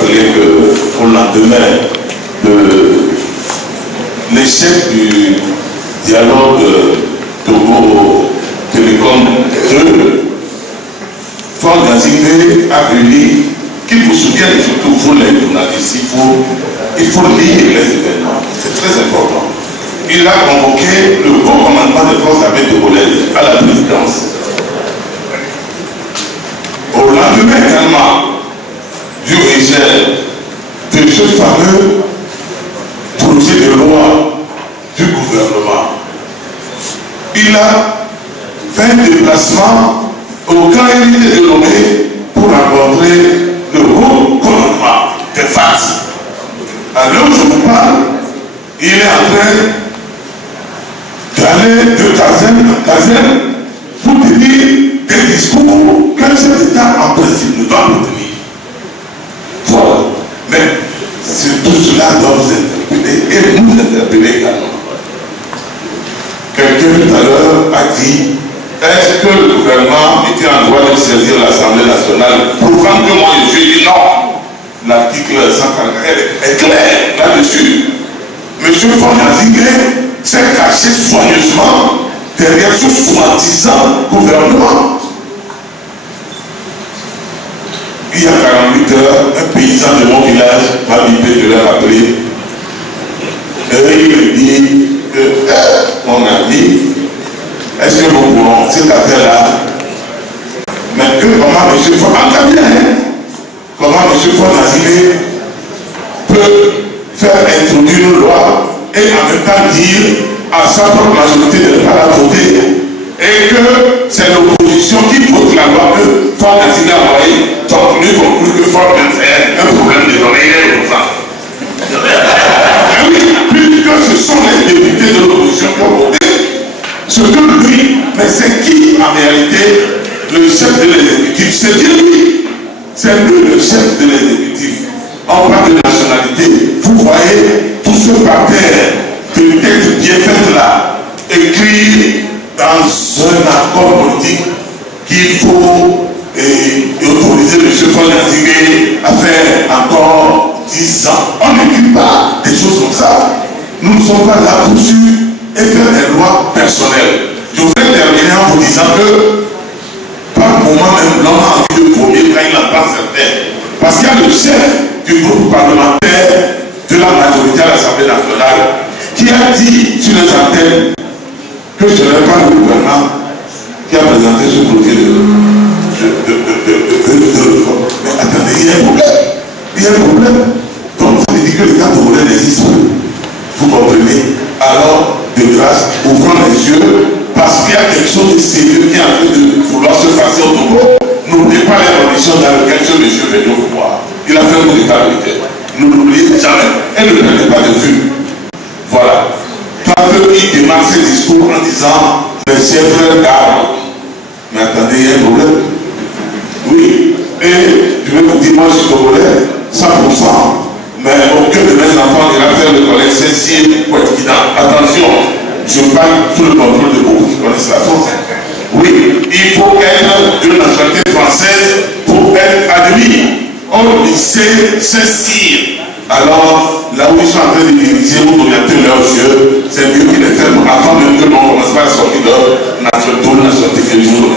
rappeler qu'au lendemain de l'échec du dialogue Togo Télécom 2, Faure Gnassingbé a réuni, qu'il vous souvienne, surtout vous les journalistes, il faut lire les événements, c'est très important. Il a convoqué le haut commandement des forces armées togolaises à la présidence. Au lendemain également du rejet de ce fameux projet de loi du gouvernement, il a fait un déplacement au camp unité de Lomé pour rencontrer le haut commandement des FAT. À l'heure où je vous parle, il est en train d'aller de caserne en caserne pour tenir des discours qu'un chef d'État en principe ne doit pas tenir. Voilà. Mais tout cela doit vous interpeller et nous interpeller également. Quelqu'un tout à l'heure a dit, est-ce que le gouvernement était en droit de saisir l'Assemblée nationale? Prouvant que moi je dis non. L'article 144 est clair là-dessus. M. Faure Gnassingbé s'est caché soigneusement derrière ce soi-disant gouvernement. Il y a 48 heures, un paysan de mon village m'a dit de le rappeler. Et il me dit que, mon ami, est-ce que nous pourrons, cette affaire-là, mais que comment M. Faure, entendez bien, comment M. Faure Gnassingbé peut faire introduire une loi et en même temps dire à sa propre majorité de ne pas la voter et que c'est l'opposition qui vote la loi que Faure Gnassingbé a envoyée. Donc lui conclut que Faure Gnassingbé a un problème de l'oreille au sang. Oui, puisque ce sont les députés de l'opposition qui ont voté ce que lui, mais c'est qui en réalité le chef de l'exécutif? C'est lui. C'est lui le chef de l'exécutif. On parle de nationalité. Vous voyez tout ce parterre de textes bien faits là, écrit dans un accord politique qu'il faut autoriser M. Faure Gnassingbé à faire encore 10 ans. On n'écrit pas des choses comme ça. Nous ne sommes pas là pour suivre et faire des lois personnelles. Je voudrais terminer en vous disant que par moment même l'homme a envie de vomir quand il entend certains. Parce qu'il y a le chef du groupe parlementaire de la majorité à l'Assemblée nationale qui a dit sur les antennes que ce n'est pas le gouvernement qui a présenté ce projet de réforme. Mais attendez, il y a un problème. Il y a un problème. Donc ça veut dire que l'État togolais n'existe plus. Vous comprenez? Alors, de grâce, ouvrons les yeux, parce qu'il y a quelque chose de sérieux qui est en train de vouloir se passer au Togo. N'oubliez pas les conditions dans lesquelles ce monsieur vient au pouvoir. Il a fait un coup d'État militaire. Ne l'oubliez jamais et ne le prenez pas de vue. Voilà. Quand il démarre ses discours en disant mes chers frères d'armes. Mais attendez, il y a un problème. Oui. Et je vais vous dire, moi je suis togolais, 100%. Mais aucun de mes enfants n'ira faire le collège Saint-Cyr ou Etkidan. Attention, je parle sous le contrôle de beaucoup qui connaissent la France. Oui, il faut être de nationalité française pour être admis au lycée Saint-Cyr. Alors, là où ils sont en train de diriger ou d'orienter leurs yeux, c'est mieux qu'ils les fassent avant même que l'on commence pas à sortir de notre nationalité que nous.